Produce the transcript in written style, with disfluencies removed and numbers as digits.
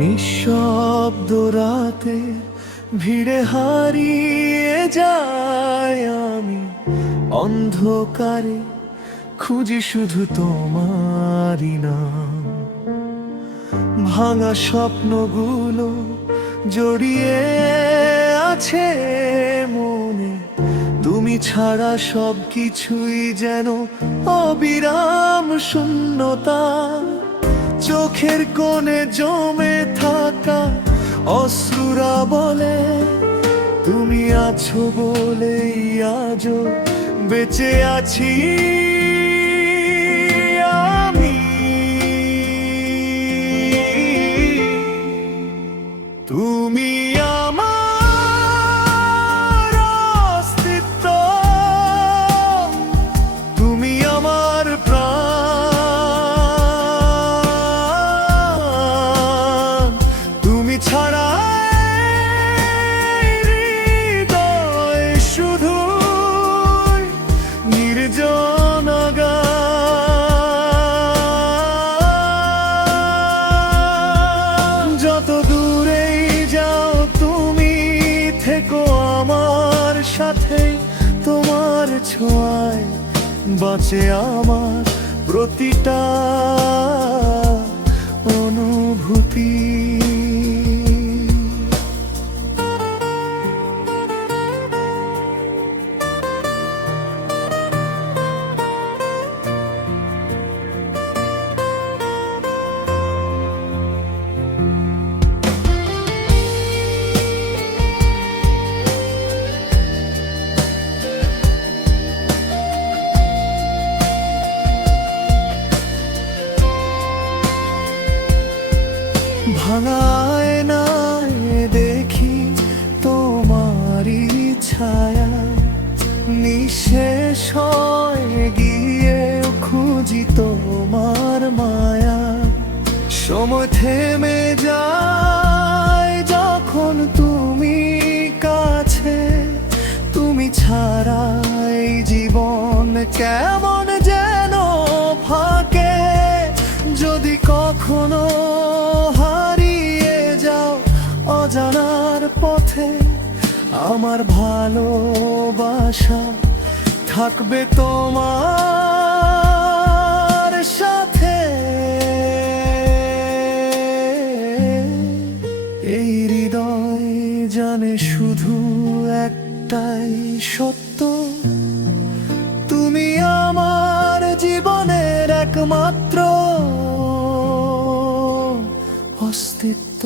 নিঃশব্দ রাতে ভিড়ে হারিয়ে যায় আমি, অন্ধকারে খুঁজি শুধু তোমারই নাম। ভাঙা স্বপ্নগুলো জড়িয়ে আছে মনে, তুমি ছাড়া সব কিছুই যেন অবিরাম শূন্যতা। চোখের কোণে জমে থাকা অশ্রুরা বলে, তুমি আছো বলেই আজও বেঁচে আছি আমি। তুমি আমার অস্তিত্ব, তুমি আমার প্রাণ, তুমি ছাড়া হৃদয় শুধু নির্জন গান। যত দূরেই যাও তুমি থেকো আমার সাথে, তোমার ছোঁয়ায় বাঁচে আমার প্রতিটা অনুভূতি। ভাঙা আয়নায় দেখি তোমারই ছায়া, নিঃশেষ হয়ে গিয়ে খুঁজি তোমার মায়া। সময় থেমে যায় যখন তুমি কাছে, তুমি ছাড়া এই জীবন কেমন যেন ফাঁকে। যদি কখনো অজানার পথে, আমার ভালোবাসা থাকবে তোমার সাথে। এই হৃদয় জানে শুধু একটাই সত্য, তুমি আমার জীবনের একমাত্র অস্তিত্ব।